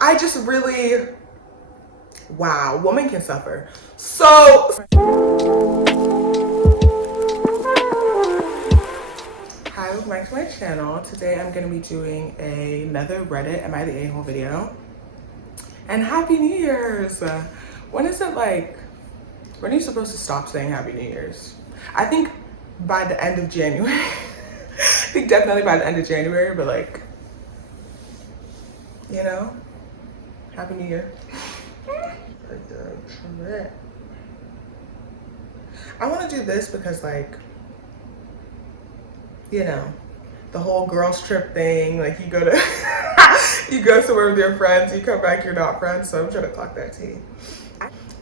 I just really, wow, woman can suffer. So, hi, welcome back to my channel. Today I'm going to be doing another Reddit Am I the A-hole video. And Happy New Year's! When is it like, when are you supposed to stop saying Happy New Year's? I think by the end of January. I think definitely by the end of January, but like, you know, Happy New Year. I want to do this because like, you know, the whole girls trip thing, like you go to you go somewhere with your friends, you come back, you're not friends, so I'm trying to talk that tea.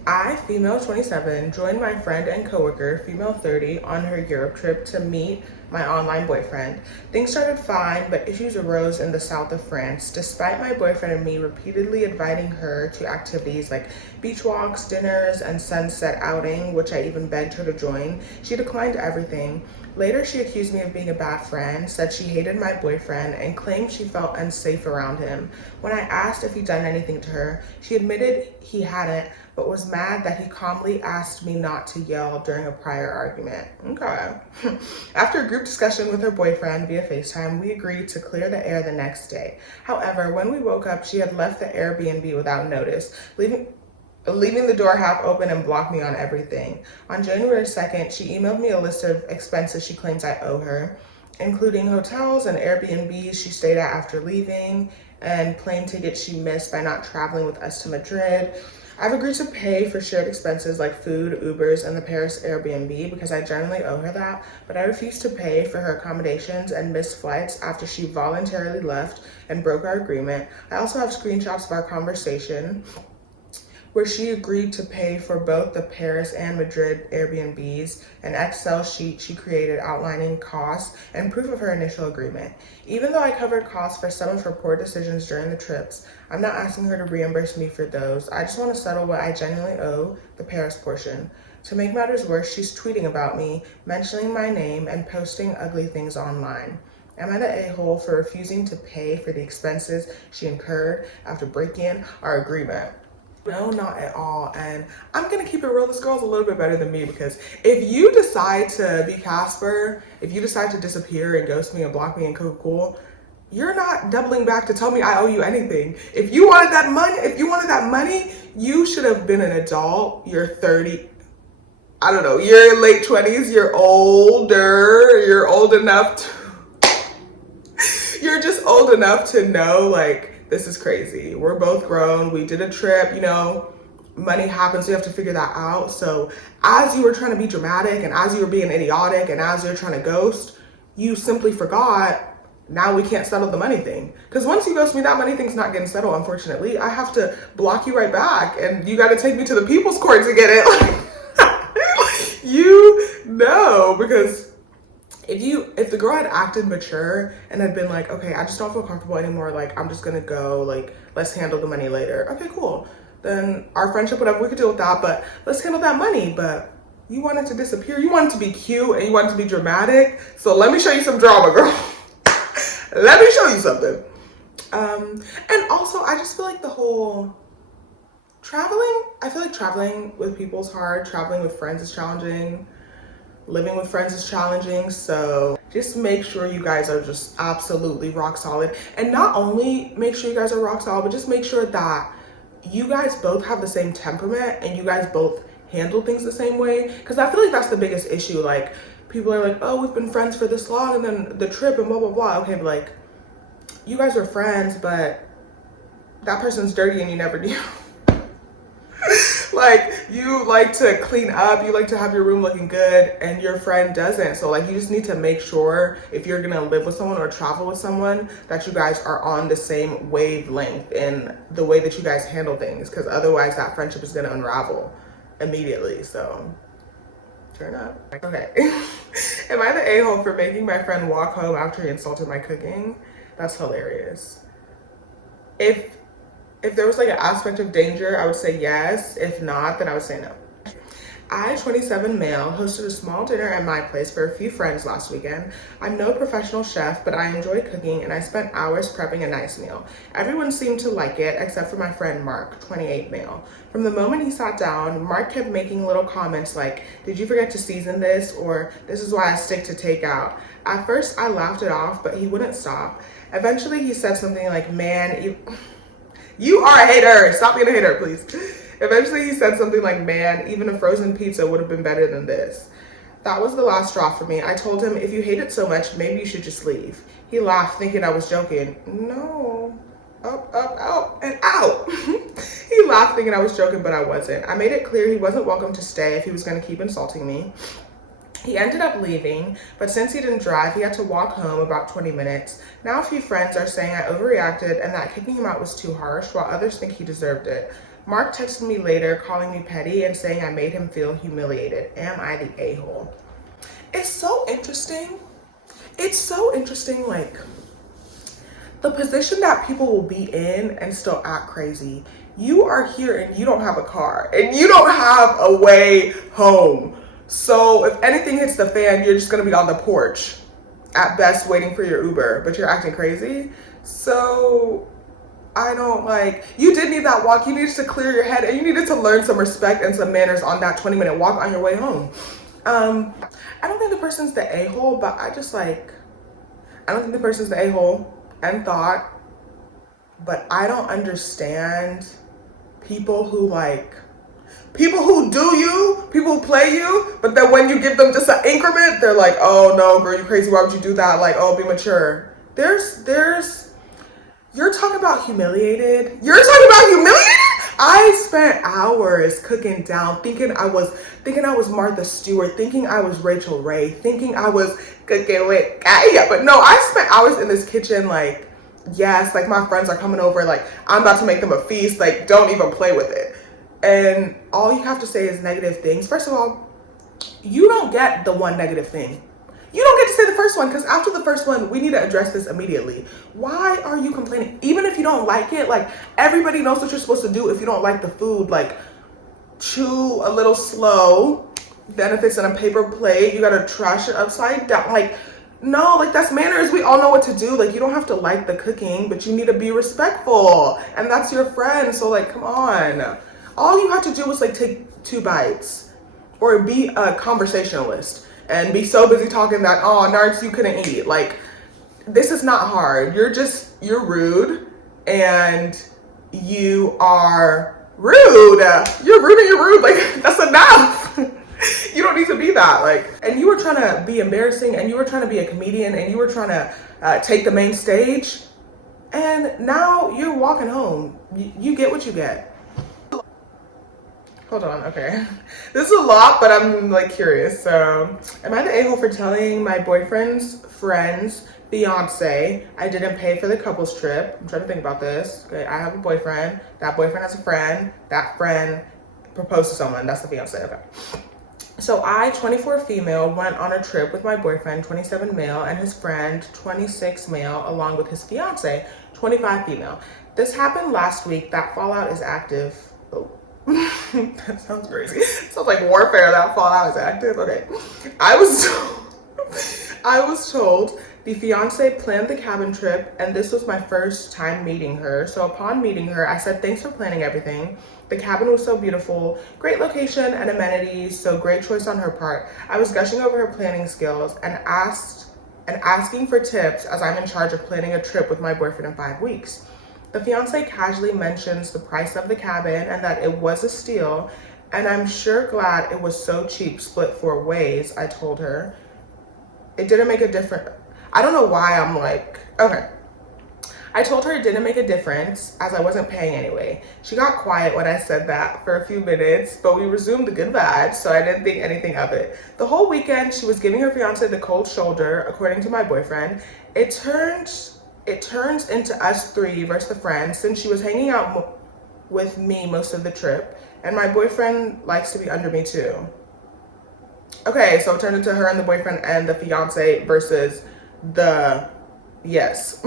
I, female 27, joined my friend and coworker, female 30, on her Europe trip to meet my online boyfriend. Things started fine, but issues arose in the south of France. Despite my boyfriend and me repeatedly inviting her to activities like beach walks, dinners, and sunset outing, which I even begged her to join, she declined everything. Later, she accused me of being a bad friend, said she hated my boyfriend, and claimed she felt unsafe around him. When I asked if he'd done anything to her, she admitted he hadn't, but was mad that he calmly asked me not to yell during a prior argument. Okay. After a group discussion with her boyfriend via FaceTime, we agreed to clear the air the next day. However, when we woke up, she had left the Airbnb without notice, leaving the door half open and blocked me on everything. On January 2nd, she emailed me a list of expenses she claims I owe her, including hotels and Airbnbs she stayed at after leaving, and plane tickets she missed by not traveling with us to Madrid. I've agreed to pay for shared expenses like food, Ubers, and the Paris Airbnb because I generally owe her that, but I refused to pay for her accommodations and missed flights after she voluntarily left and broke our agreement. I also have screenshots of our conversation where she agreed to pay for both the Paris and Madrid Airbnbs, an Excel sheet she created outlining costs and proof of her initial agreement. Even though I covered costs for some of her poor decisions during the trips, I'm not asking her to reimburse me for those. I just want to settle what I genuinely owe, the Paris portion. To make matters worse, she's tweeting about me, mentioning my name, and posting ugly things online. Am I the a-hole for refusing to pay for the expenses she incurred after breaking our agreement? No, not at all. And I'm gonna keep it real. This girl's a little bit better than me because if you decide to be Casper, if you decide to disappear and ghost me and block me and cool, you're not doubling back to tell me I owe you anything. If you wanted that money, you should have been an adult. You're 30. I don't know. You're in late 20s. You're older. You're old enough you're just old enough to know, like, this is crazy. We're both grown. We did a trip, you know, money happens. We have to figure that out. So as you were trying to be dramatic and as you were being idiotic and as you're trying to ghost, you simply forgot, now we can't settle the money thing. Because once you ghost me, that money thing's not getting settled, unfortunately. I have to block you right back and you got to take me to the people's court to get it. You know, because if the girl had acted mature and had been like, okay, I just don't feel comfortable anymore, like I'm just gonna go, like let's handle the money later. Okay, cool. Then our friendship, whatever, we could deal with that, but let's handle that money. But you wanted to disappear, you wanted to be cute and you wanted to be dramatic. So let me show you some drama, girl. Let me show you something. And also I just feel like the whole I feel like traveling with people is hard. Traveling with friends is challenging. Living with friends is challenging, so just make sure you guys are just absolutely rock solid. And not only make sure you guys are rock solid, but just make sure that you guys both have the same temperament and you guys both handle things the same way. Because I feel like that's the biggest issue. Like, people are like, oh, we've been friends for this long and then the trip and blah, blah, blah. Okay, but like, you guys are friends, but that person's dirty and you never knew. Like, you like to clean up, you like to have your room looking good, and your friend doesn't. So like, you just need to make sure if you're gonna live with someone or travel with someone that you guys are on the same wavelength in the way that you guys handle things, because otherwise that friendship is gonna unravel immediately. So turn up. Okay. Am I the a-hole for making my friend walk home after he insulted my cooking? That's hilarious. If there was like an aspect of danger, I would say yes. If not, then I would say no. I, 27 male, hosted a small dinner at my place for a few friends last weekend. I'm no professional chef, but I enjoy cooking and I spent hours prepping a nice meal. Everyone seemed to like it except for my friend Mark, 28 male. From the moment he sat down, Mark kept making little comments like, "Did you forget to season this?" or "This is why I stick to takeout." At first, I laughed it off, but he wouldn't stop. Eventually, he said something like, "Man, you are a hater. Stop being a hater, please." Eventually, he said something like, "Man, even a frozen pizza would have been better than this." That was the last straw for me. I told him, "If you hate it so much, maybe you should just leave." He laughed, thinking I was joking. No. Up, up, out, and out. He laughed, thinking I was joking, but I wasn't. I made it clear he wasn't welcome to stay if he was going to keep insulting me. He ended up leaving, but since he didn't drive, he had to walk home about 20 minutes. Now a few friends are saying I overreacted and that kicking him out was too harsh, while others think he deserved it. Mark texted me later, calling me petty and saying I made him feel humiliated. Am I the a-hole? It's so interesting. It's so interesting, like, the position that people will be in and still act crazy. You are here and you don't have a car, and you don't have a way home. So if anything hits the fan, you're just gonna be on the porch, at best waiting for your Uber, but you're acting crazy. So I don't you did need that walk. You needed to clear your head and you needed to learn some respect and some manners on that 20-minute walk on your way home. I don't think the person's the a-hole, but I don't think the person's the a-hole and thought, but I don't understand people who do you, people who play you, but then when you give them just an increment, they're like, "Oh no, girl, you crazy, why would you do that?" Like, "Oh, be mature." You're talking about humiliated. I spent hours cooking down, thinking I was Martha Stewart, thinking I was Rachel Ray, thinking I was cooking with Kaya. But no, I spent hours in this kitchen, yes, my friends are coming over, I'm about to make them a feast, don't even play with it. And all you have to say is negative things. First of all, you don't get the one negative thing. You don't get to say the first one, because after the first one, we need to address this immediately. Why are you complaining? Even if you don't like it, everybody knows what you're supposed to do if you don't like the food. Chew a little slow. Then if it's in a paper plate, you gotta trash it upside down. No, that's manners. We all know what to do. You don't have to like the cooking, but you need to be respectful. And that's your friend, so come on. All you have to do is take 2 bites or be a conversationalist. And be so busy talking that, "Oh, Nards, you couldn't eat." This is not hard. You're rude and you are rude. You're rude and you're rude. That's enough. You don't need to be that. And you were trying to be embarrassing and you were trying to be a comedian and you were trying to take the main stage. And now you're walking home. You get what you get. Hold on, okay. This is a lot, but I'm curious. So, am I the a-hole for telling my boyfriend's friend's fiance I didn't pay for the couples trip? I'm trying to think about this. Okay, I have a boyfriend. That boyfriend has a friend. That friend proposed to someone. That's the fiance. Okay. So I, 24 female, went on a trip with my boyfriend, 27 male, and his friend, 26 male, along with his fiance, 25 female. This happened last week. That fallout is active. Oh. That sounds crazy. It sounds like warfare. That fallout is active. Okay. I was told the fiance planned the cabin trip and this was my first time meeting her. So upon meeting her, I said, "Thanks for planning everything. The cabin was so beautiful, great location and amenities, so great choice on her part." I was gushing over her planning skills and asking for tips as I'm in charge of planning a trip with my boyfriend in 5 weeks. The fiance casually mentions the price of the cabin and that it was a steal, and I'm sure glad it was so cheap, split 4 ways, I told her. It didn't make a difference. I don't know why I'm okay. I told her it didn't make a difference as I wasn't paying anyway. She got quiet when I said that for a few minutes, but we resumed the good vibes, so I didn't think anything of it. The whole weekend, she was giving her fiance the cold shoulder, according to my boyfriend. It turns into us 3 versus the friends since she was hanging out with me most of the trip, and my boyfriend likes to be under me too. Okay, so it turned into her and the boyfriend and the fiance versus the yes.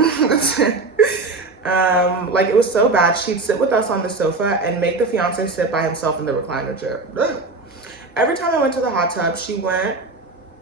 It was so bad. She'd sit with us on the sofa and make the fiance sit by himself in the recliner chair. Every time I went to the hot tub, she went,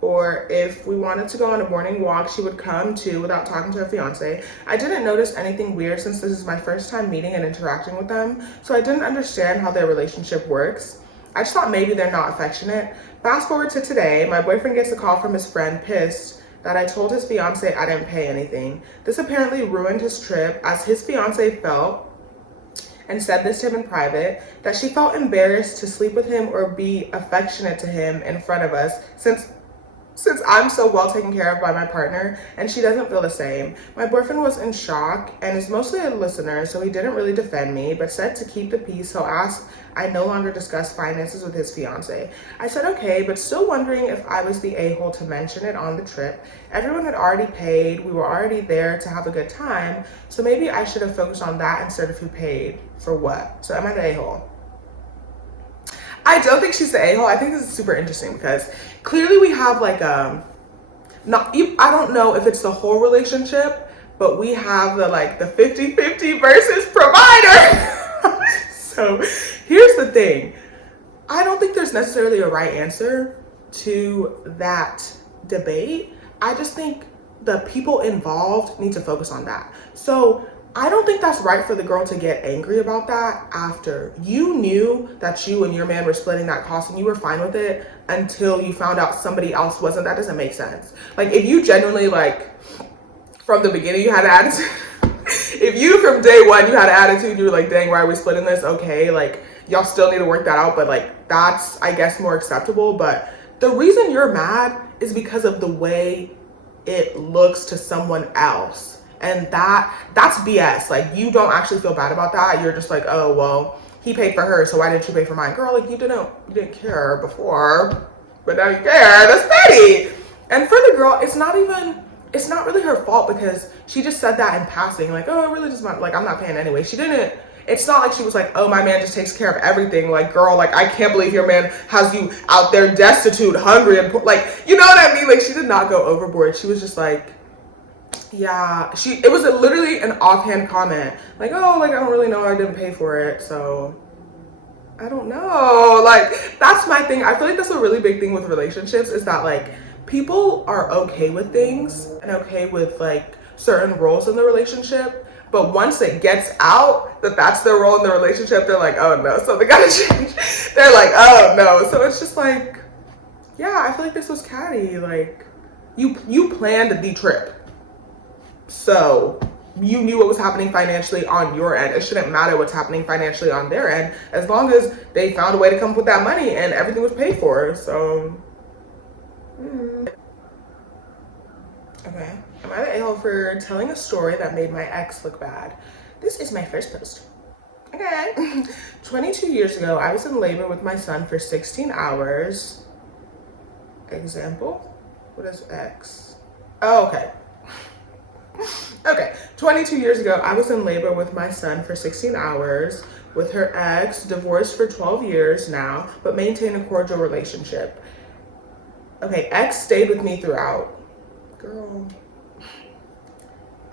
or if we wanted to go on a morning walk, she would come too without talking to her fiance. I didn't notice anything weird since this is my first time meeting and interacting with them, so I didn't understand how their relationship works. I just thought maybe they're not affectionate. Fast forward to today, my boyfriend gets a call from his friend pissed that I told his fiance I didn't pay anything. This apparently ruined his trip as his fiance felt, and said this to him in private, that she felt embarrassed to sleep with him or be affectionate to him in front of us since I'm so well taken care of by my partner and she doesn't feel the same. My boyfriend was in shock and is mostly a listener, so he didn't really defend me, but said to keep the peace, he'll ask I no longer discuss finances with his fiance. I said okay, but still wondering if I was the a-hole to mention it on the trip. Everyone had already paid, we were already there to have a good time, so maybe I should have focused on that instead of who paid for what. So am I the a-hole? I don't think she's the a-hole. I think this is super interesting because clearly we have like I don't know if it's the whole relationship, but we have the 50-50 versus provider. So here's the thing. I don't think there's necessarily a right answer to that debate. I just think the people involved need to focus on that. So I don't think that's right for the girl to get angry about that after you knew that you and your man were splitting that cost and you were fine with it until you found out somebody else wasn't. That doesn't make sense. Like if you genuinely from the beginning you had an attitude, if you from day one you had an attitude, you were like, dang, why are we splitting this? Okay, y'all still need to work that out, but that's I guess more acceptable. But the reason you're mad is because of the way it looks to someone else. And that's BS. You don't actually feel bad about that. You're just like, oh, well, he paid for her, so why didn't you pay for mine? Girl, you didn't care before, but now you care. That's petty. And for the girl, it's not really her fault because she just said that in passing. Oh, it really just not, I'm not paying anyway. She didn't, it's not like she was like, oh, my man just takes care of everything. Girl, I can't believe your man has you out there destitute, hungry, and you know what I mean? She did not go overboard. She was just like, yeah, it was literally an offhand comment. I don't really know, I didn't pay for it, so I don't know. That's my thing. I feel like that's a really big thing with relationships is that people are okay with things and okay with certain roles in the relationship, but once it gets out that that's their role in the relationship, they're like, oh no, something gotta change. They're like, oh no. So it's just yeah, I feel like this was catty. You planned the trip. So you knew what was happening financially on your end. It shouldn't matter what's happening financially on their end as long as they found a way to come up with that money and everything was paid for. So, okay. Am I the a-hole for telling a story that made my ex look bad? This is my first post. Okay. 22 years ago, I was in labor with my son for 16 hours. Example? What is X? Oh, okay. Okay, 22 years ago, I was in labor with my son for 16 hours with her ex, divorced for 12 years now, but maintain a cordial relationship. Okay, ex stayed with me throughout. Girl.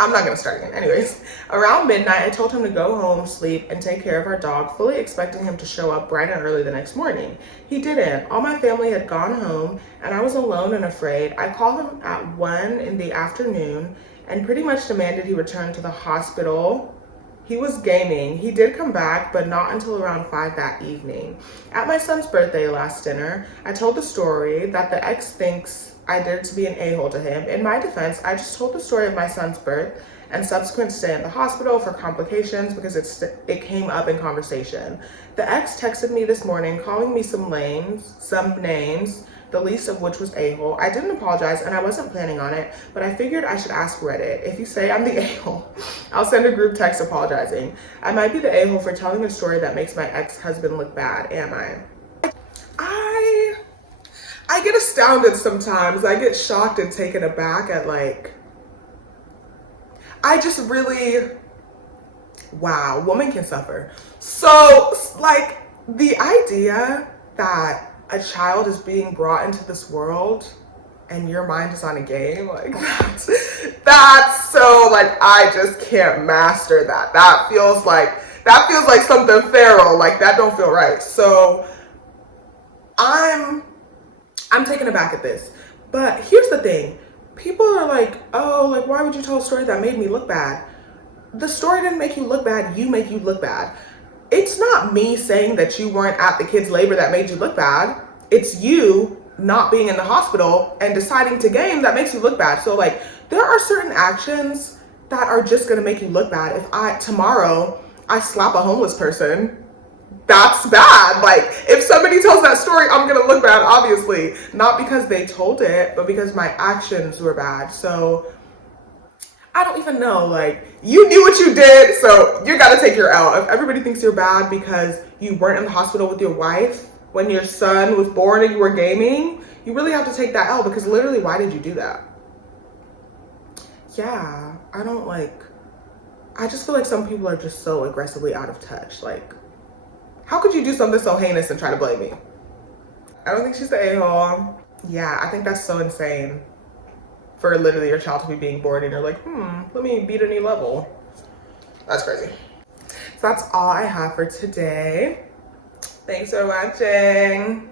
I'm not gonna start again. Anyways, around midnight, I told him to go home, sleep, and take care of our dog, fully expecting him to show up bright and early the next morning. He didn't. All my family had gone home, and I was alone and afraid. I called him at 1 in the afternoon and pretty much demanded he return to the hospital. He was gaming. He did come back, but not until around 5 that evening. At my son's birthday last dinner, I told the story that the ex thinks I did to be an a-hole to him. In my defense, I just told the story of my son's birth and subsequent stay in the hospital for complications because it came up in conversation. The ex texted me this morning calling me some names, the least of which was a-hole. I didn't apologize and I wasn't planning on it, but I figured I should ask Reddit. If you say I'm the a-hole, I'll send a group text apologizing. I might be the a-hole for telling a story that makes my ex-husband look bad, am I? I get astounded sometimes. I get shocked and taken aback at I just really, wow, woman can suffer. So the idea that a child is being brought into this world and your mind is on a game, that's so I just can't master that. That feels like something feral. That don't feel right. So I'm taken aback at this. But here's the thing. People are like, oh, like, why would you tell a story that made me look bad? The story didn't make you look bad, you make you look bad. It's not me saying that you weren't at the kid's labor that made you look bad. It's you not being in the hospital and deciding to game that makes you look bad. So like, there are certain actions that are just gonna make you look bad. If tomorrow I slap a homeless person, that's bad. Like, if somebody tells that story, I'm gonna look bad, obviously. Not because they told it, but because my actions were bad. So I don't even know, like, you knew what you did, so you gotta take your L. If everybody thinks you're bad because you weren't in the hospital with your wife when your son was born and you were gaming, you really have to take that L, because literally, why did you do that? Yeah, I just feel like some people are just so aggressively out of touch. Like, how could you do something so heinous and try to blame me? I don't think she's the a-hole. Yeah, I think that's so insane for literally your child to be being born and you're like, let me beat a new level. That's crazy. So that's all I have for today. Thanks for watching.